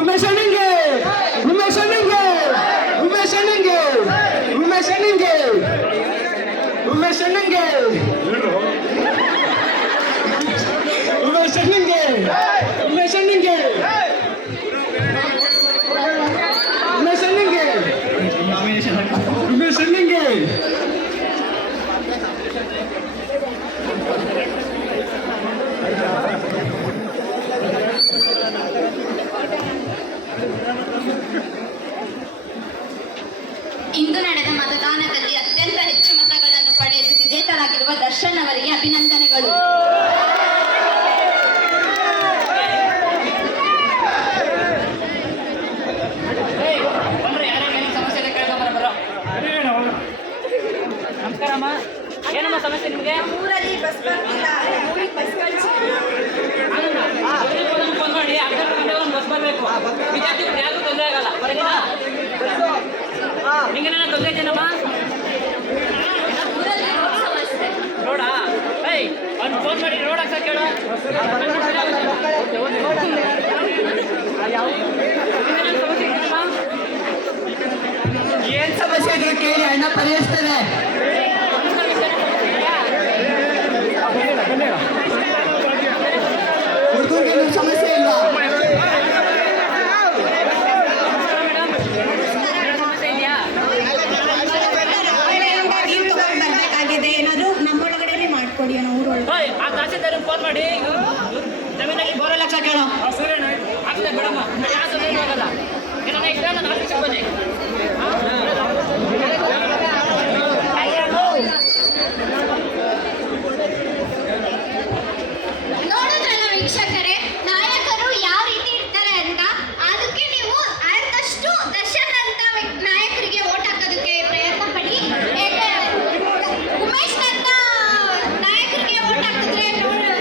ಉಮೇಶ್ ಅಣ್ಣಂಗೆ ಉಮೇಶ್ ಅಣ್ಣಂಗೆ ಉಮೇಶ್ ಅಣ್ಣಂಗೆ ಉಮೇಶ್ ಅಣ್ಣಂಗೆ ಉಮೇಶ್ ಅಣ್ಣಂಗೆ ಉಮೇಶ್ ಅಣ್ಣಂಗೆ ಉಮೇಶ್ ಅಣ್ಣಂಗೆ ಉಮೇಶ್ ಅಣ್ಣಂಗೆ ಉಮೇಶ್ ಅಣ್ಣಂಗೆ ಇಂದು ನಡೆದ ಮತದಾನದಲ್ಲಿ ಅತ್ಯಂತ ಹೆಚ್ಚು ಮತಗಳನ್ನು ಪಡೆದು ವಿಜೇತರಾಗಿರುವ ದರ್ಶನ್ ಅವರಿಗೆ ಅಭಿನಂದನೆಗಳು. ನಮಸ್ಕಾರಮ್ಮ, ಏನಮ್ಮ ಸಮಸ್ಯೆ ನಿಮಗೆ? ಊರಲ್ಲಿ ಬಸ್ ಬರ್ತಿಲ್ಲ, ಊರಿಗೆ ಬಸ್ ಫೋನ್ ಮಾಡಿ, ಅರ್ಧ ಗಂಟೆ ಒಂದು ಬಸ್ ಬರಬೇಕು. ವಿದ್ಯಾರ್ಥಿಗಳು ಯಾರಿಗೂ ತೊಂದರೆ ಆಗಲ್ಲ. ಬರೀನಾ ನಿಂಗೆ ನನ್ನ ತೊಂದರೆ ಇದೆಯೇನಮ್ಮ? ರೋಡಾ? ಏಯ್, ಅವ್ನು ಫೋನ್ ಮಾಡಿ ರೋಡ್ ಹಾಕ್ಸಕ್ಕೆ ಹೇಳು. ಏನ್ ಸಮಸ್ಯೆ ಇದ್ರೆ ಕೇಳಿ, ಅಣ್ಣ ಪರಿಹರಿಸ್ತಾರೆ. ಹುಡುಗರಿಗೆ ಸಮಸ್ಯೆ ಇಲ್ಲ. ಮಾಡ್ಕೊಡಿ ಅನ್ನೋ ಊರು. ಆ ತಹಸೀಲ್ದಾರ್ ಫೋನ್ ಮಾಡಿ ಜಮೀನಾಗಿ ಬೋರ್ ಲಕ್ಷ ಕೇಳೋ. ಆಗ್ತದೆ ಬಿಡಮ್ಮ, ಯಾವ ತೊಂದರೆ ಆಗಲ್ಲ. ಏನನ್ನ ಇದ್ರೆ ನಾನು ಆಫೀಸಿಗೆ ಬನ್ನಿ. ನೋಡಿದ್ರಲ್ಲ ವೀಕ್ಷಕರೇ, ನಾಯಕರು ಯಾವ ರೀತಿ ಇರ್ತಾರೆ ಅಂತ. ಅದಕ್ಕೆ ನೀವು ಆದಷ್ಟು ದರ್ಶನ್ ಅಂತ ನಾಯಕರಿಗೆ ಓಟ್ ಹಾಕೋದಕ್ಕೆ ಪ್ರಯತ್ನ ಪಡಿ. ಉಮೇಶ್ ಅಂತ ನಾಯಕರಿಗೆ ಓಟ್ ಹಾಕಿದ್ರೆ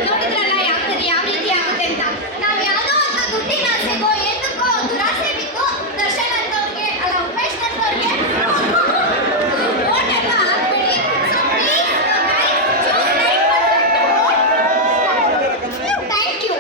ನೋಡಿದ್ರಲ್ಲ ಯಾವ ರೀತಿ ಆಗುತ್ತೆ ಅಂತ. ನಾವು ಯಾವುದೋ ಒಂದು ದುಡ್ಡಿನ ಆಸೆಗೋ ಏನಕ್ಕೋ ದುರಾಸೆ ಬಿಟ್ಟು ದರ್ಶನ್ ಅಂತವ್ರಿಗೆ ಅಲ್ಲ ಉಮೇಶ್ ಅಂತವ್ರಿಗೆ ಓಟ್ ಎಲ್ಲ ಹಾಕ್ಬೇಡಿ. So please choose right person. Thank you.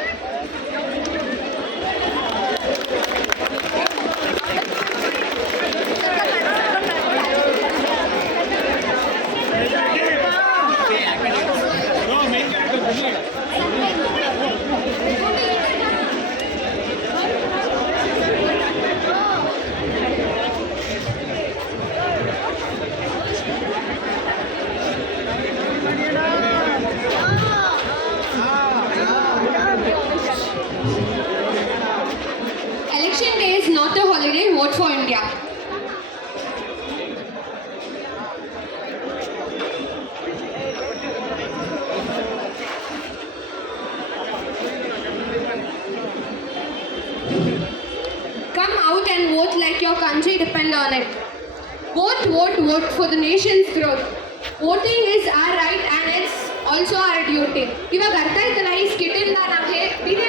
Election day is not a holiday. Vote for India. Come out and vote like your country depends on it. Vote, vote, vote for the nation's growth. Voting is our right and it's also our duty. ಇವಾಗ ಅರ್ಥ ಆಯ್ತಲ್ಲ ಈ skit ಇಂದ ನಾವು ಬೀದಿ